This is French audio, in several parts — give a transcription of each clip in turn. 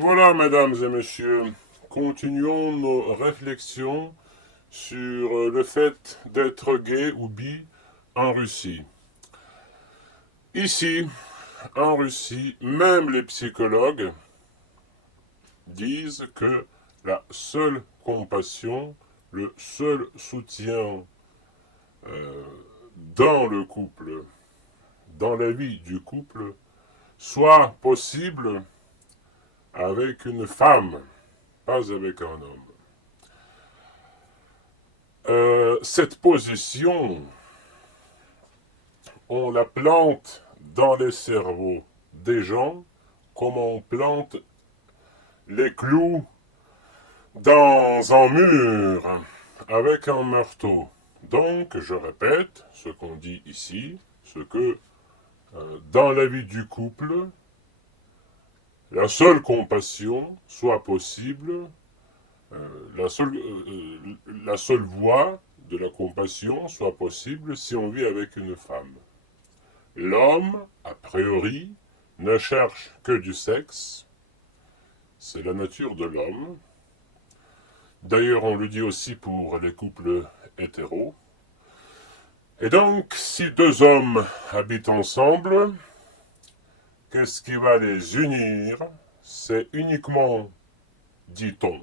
Voilà, mesdames et messieurs, continuons nos réflexions sur le fait d'être gay ou bi en Russie. Ici, en Russie, même les psychologues disent que la seule compassion, le seul soutien euh, dans le couple, dans la vie du couple, soit possible avec une femme, pas avec un homme. Cette position, on la plante dans les cerveaux des gens comme on plante les clous dans un mur avec un marteau. Donc, je répète ce qu'on dit ici, ce que dans la vie du couple, la seule compassion soit possible, la seule voie de la compassion soit possible si on vit avec une femme. L'homme, a priori, ne cherche que du sexe. C'est la nature de l'homme. D'ailleurs, on le dit aussi pour les couples hétéros. Et donc, si deux hommes habitent ensemble, qu'est-ce qui va les unir? C'est uniquement, dit-on,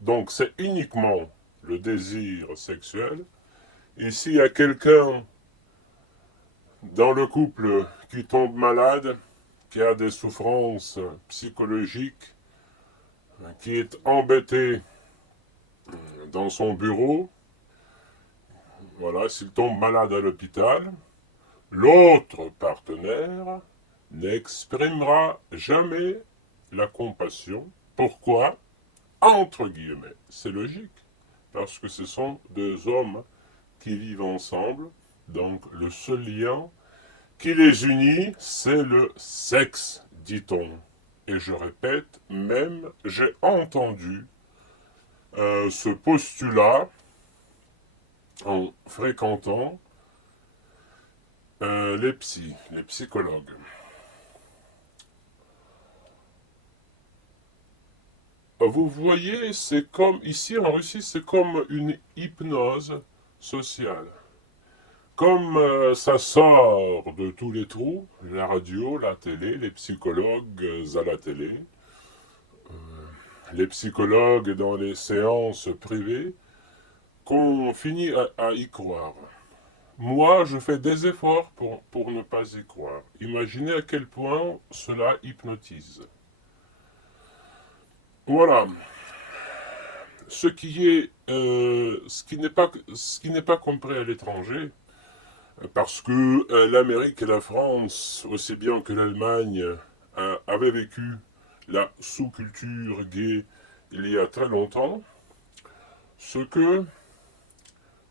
donc c'est uniquement le désir sexuel. Et s'il y a quelqu'un dans le couple qui tombe malade, qui a des souffrances psychologiques, qui est embêté dans son bureau, voilà, s'il tombe malade à l'hôpital, l'autre partenaire n'exprimera jamais la compassion. Pourquoi? Entre guillemets. C'est logique, parce que ce sont deux hommes qui vivent ensemble, donc le seul lien qui les unit, c'est le sexe, dit-on. Et je répète, même j'ai entendu ce postulat en fréquentant les psychologues. Vous voyez, c'est comme, ici en Russie, c'est comme une hypnose sociale. Comme ça sort de tous les trous, la radio, la télé, les psychologues à la télé, les psychologues dans les séances privées, qu'on finit à y croire. Moi, je fais des efforts pour ne pas y croire. Imaginez à quel point cela hypnotise. Voilà. Ce qui n'est pas compris à l'étranger, parce que l'Amérique et la France, aussi bien que l'Allemagne, avaient vécu la sous-culture gay il y a très longtemps, ce que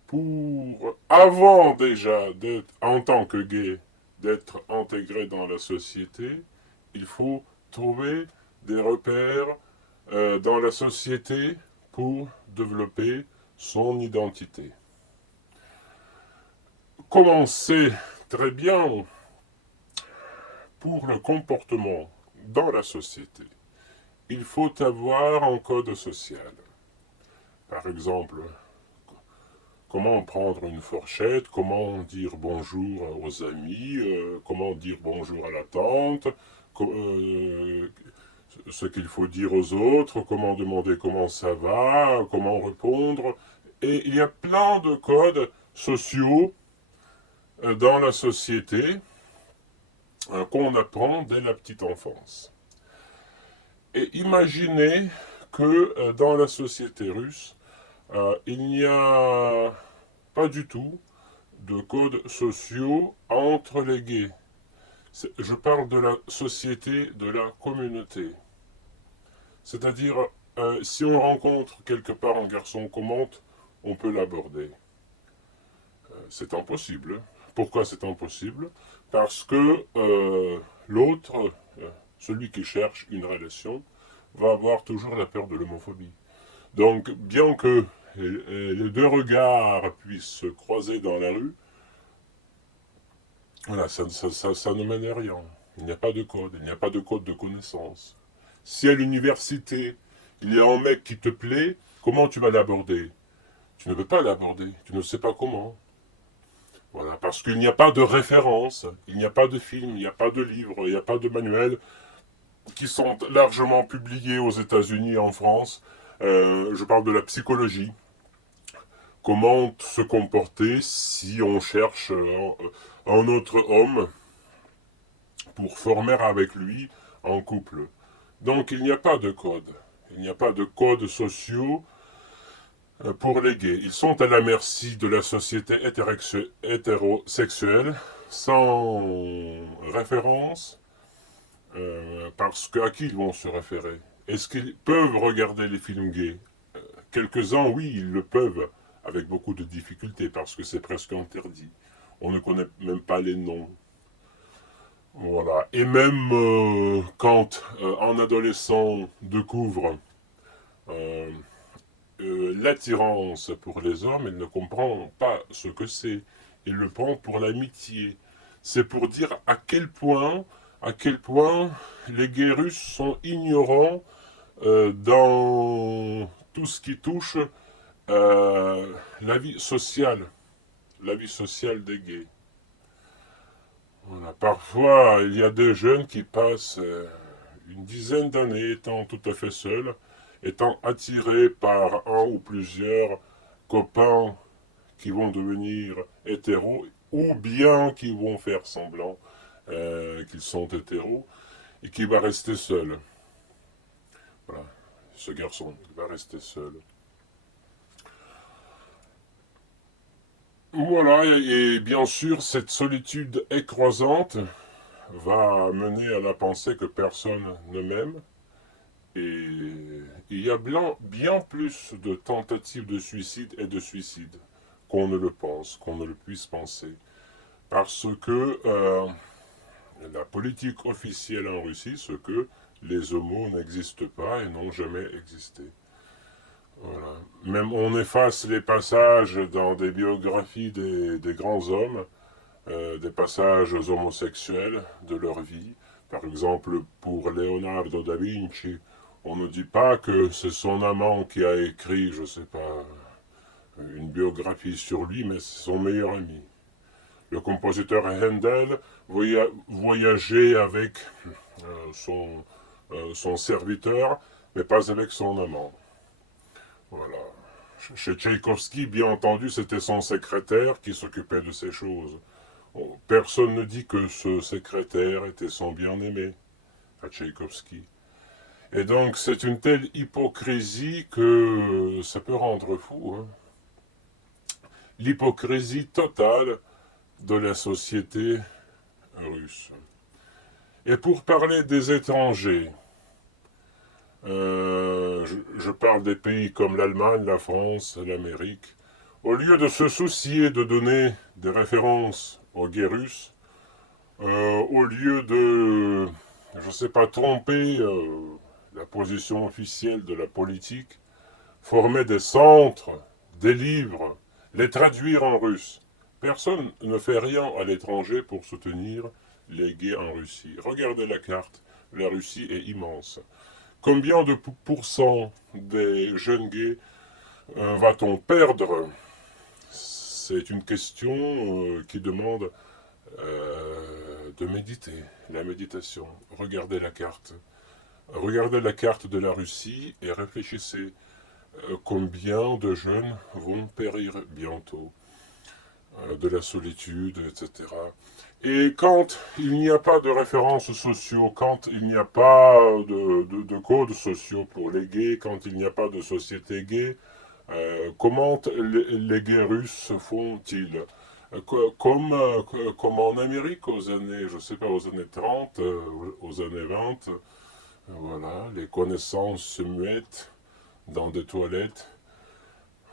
pour avant déjà d'être en tant que gay, d'être intégré dans la société, il faut trouver des repères dans la société pour développer son identité. Commencer très bien pour le comportement dans la société. Il faut avoir un code social. Par exemple, comment prendre une fourchette, comment dire bonjour aux amis, comment dire bonjour à la tante, ce qu'il faut dire aux autres, comment demander comment ça va, comment répondre. Et il y a plein de codes sociaux dans la société qu'on apprend dès la petite enfance. Et imaginez que dans la société russe, il n'y a pas du tout de codes sociaux entre les gays. Je parle de la société, de la communauté. C'est-à-dire, si on rencontre quelque part un garçon qu'on monte, on peut l'aborder. C'est impossible. Pourquoi c'est impossible? Parce que l'autre, celui qui cherche une relation, va avoir toujours la peur de l'homophobie. Donc, bien que les deux regards puissent se croiser dans la rue, voilà, ça ne mène à rien. Il n'y a pas de code, il n'y a pas de code de connaissance. Si à l'université, il y a un mec qui te plaît, comment tu vas l'aborder? Tu ne peux pas l'aborder, tu ne sais pas comment. Voilà, parce qu'il n'y a pas de référence, il n'y a pas de film, il n'y a pas de livre, il n'y a pas de manuel qui sont largement publiés aux États-Unis et en France. Je parle de la psychologie. Comment se comporter si on cherche un autre homme pour former avec lui un couple. Donc il n'y a pas de code. Il n'y a pas de codes sociaux pour les gays. Ils sont à la merci de la société hétérosexuelle sans référence parce qu'à qui ils vont se référer? Est-ce qu'ils peuvent regarder les films gays? Quelques-uns, oui, ils le peuvent, avec beaucoup de difficultés, parce que c'est presque interdit. On ne connaît même pas les noms. Voilà. Et même quand un adolescent découvre euh, l'attirance pour les hommes, il ne comprend pas ce que c'est. Il le prend pour l'amitié. C'est pour dire à quel point les gays russes sont ignorants dans tout ce qui touche la vie sociale des gays. Voilà. Parfois, il y a des jeunes qui passent une dizaine d'années étant tout à fait seuls, étant attirés par un ou plusieurs copains qui vont devenir hétéros, ou bien qui vont faire semblant qu'ils sont hétéros, et qui va rester seul. Voilà. Ce garçon, il va rester seul. Voilà, et bien sûr, cette solitude écrasante va mener à la pensée que personne ne m'aime. Et il y a bien plus de tentatives de suicide et de suicide qu'on ne le pense, qu'on ne le puisse penser. Parce que la politique officielle en Russie, c'est que les homos n'existent pas et n'ont jamais existé. Voilà. Même on efface les passages dans des biographies des grands hommes, des passages homosexuels de leur vie. Par exemple, pour Leonardo da Vinci, on ne dit pas que c'est son amant qui a écrit, je ne sais pas, une biographie sur lui, mais c'est son meilleur ami. Le compositeur Handel voyageait avec son serviteur, mais pas avec son amant. Voilà. Chez Tchaïkovski, bien entendu, c'était son secrétaire qui s'occupait de ces choses. Personne ne dit que ce secrétaire était son bien-aimé, à Tchaïkovski. Et donc, c'est une telle hypocrisie que ça peut rendre fou. Hein. L'hypocrisie totale de la société russe. Et pour parler des étrangers, je parle des pays comme l'Allemagne, la France, l'Amérique. Au lieu de se soucier de donner des références aux gays russes, au lieu de, je ne sais pas, tromper la position officielle de la politique, former des centres, des livres, les traduire en russe. Personne ne fait rien à l'étranger pour soutenir les gays en Russie. Regardez la carte, la Russie est immense. Combien de pourcents des jeunes gays va-t-on perdre? C'est une question qui demande de méditer, la méditation. Regardez la carte. Regardez la carte de la Russie et réfléchissez combien de jeunes vont périr bientôt de la solitude, etc. Et quand il n'y a pas de références sociaux, quand il n'y a pas de codes sociaux pour les gays, quand il n'y a pas de société gay, comment les gays russes font-ils comme en Amérique aux années, je sais pas, aux années 30, aux années 20, voilà, les connaissances se muettent dans des toilettes,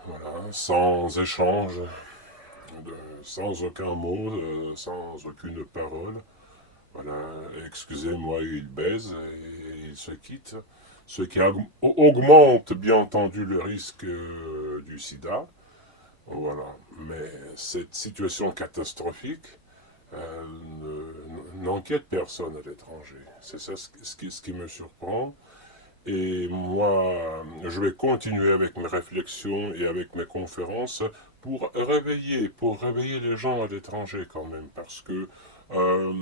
voilà, sans échange, sans aucun mot, sans aucune parole. Voilà, excusez-moi, ils baisent et ils se quittent. Ce qui augmente bien entendu le risque du sida. Voilà, mais cette situation catastrophique n'inquiète personne à l'étranger. C'est ça ce qui me surprend. Et moi, je vais continuer avec mes réflexions et avec mes conférences pour réveiller les gens à l'étranger quand même, parce que euh,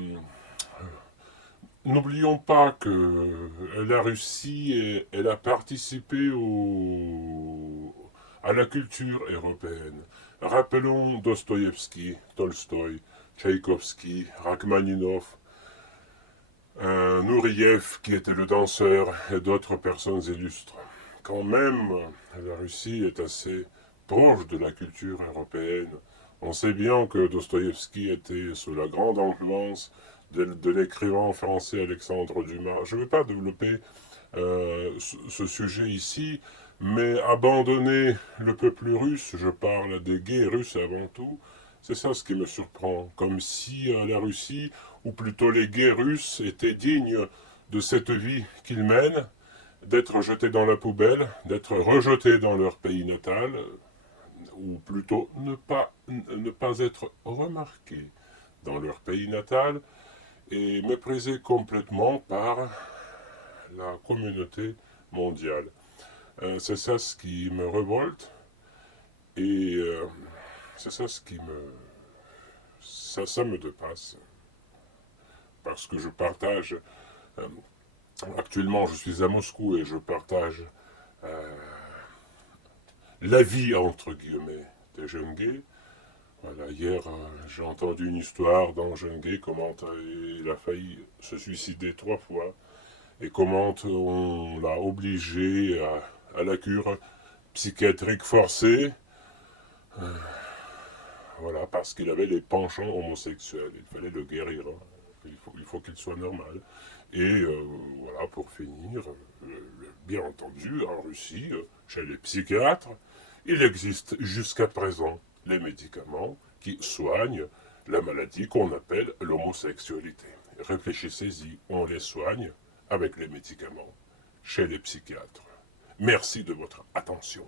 n'oublions pas que la Russie, elle a participé à la culture européenne. Rappelons Dostoïevski, Tolstoï, Tchaïkovski, Rachmaninov, Nouriev qui était le danseur et d'autres personnes illustres. Quand même, la Russie est assez proche de la culture européenne. On sait bien que Dostoïevski était sous la grande influence de l'écrivain français Alexandre Dumas. Je ne vais pas développer ce sujet ici, mais abandonner le peuple russe, je parle des gays russes avant tout, c'est ça ce qui me surprend. Comme si la Russie, ou plutôt les gays russes, étaient dignes de cette vie qu'ils mènent, d'être jetés dans la poubelle, d'être rejetés dans leur pays natal, ou plutôt ne pas être remarqués dans leur pays natal, et méprisés complètement par la communauté mondiale. C'est ça ce qui me révolte, et c'est ça ce qui me... Ça me dépasse, parce que je partage... euh, actuellement, je suis à Moscou et je partage euh, la vie, entre guillemets, des jeunes gays. Voilà, hier, j'ai entendu une histoire d'un jeune gay, comment il a failli se suicider 3 fois, et comment on l'a obligé à la cure psychiatrique forcée, voilà, parce qu'il avait les penchants homosexuels. Il fallait le guérir, hein. Il faut qu'il soit normal. Et voilà, pour finir, bien entendu, en Russie, chez les psychiatres, il existe jusqu'à présent les médicaments qui soignent la maladie qu'on appelle l'homosexualité. Réfléchissez-y, on les soigne avec les médicaments chez les psychiatres. Merci de votre attention.